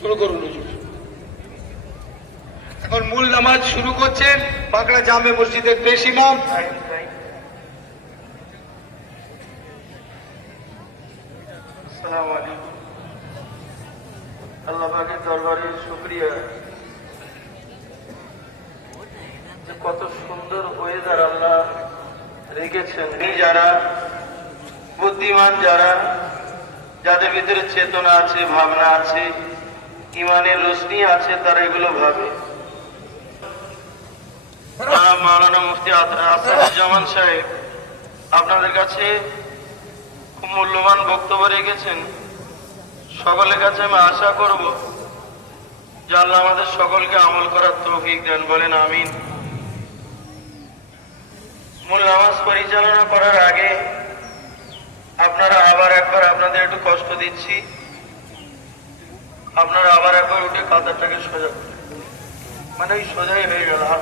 শুরু করুন হুজুর। এখন মূল নামাজ শুরু করছেন বাঁকড়া জামে মসজিদের পেশ ইমাম। আসসালামু আলাইকুম। আল্লাহ পাকের দরবারে শুকরিয়া যে কত সুন্দর ওয়েদার আল্লাহ রেখেছেন। যারা বুদ্ধিমান, যাদের ভিতরে চেতনা আছে, ভাবনা আছে, ইমানের রোশনি আছে, তারা এগুলো ভাবে। মাওলানা মুফতি আসাদুজ্জামান সাহেব আপনাদের কাছে খুব মূল্যবান বক্তব্য রেখেছেন। সকলের কাছে আমি আশা করব যে আল্লাহ আমাদের সকলকে আমল করার তৌফিক দেন, বলেন আমিন। মূল নামাজ পরিচালনা করার আগে আপনারা আবার একবার, আপনাদের একটু কষ্ট দিচ্ছি, আপনারা আবার একবার উঠে কাতারটাকে সোজা, মানে ওই সোজাই হয়ে গেল আর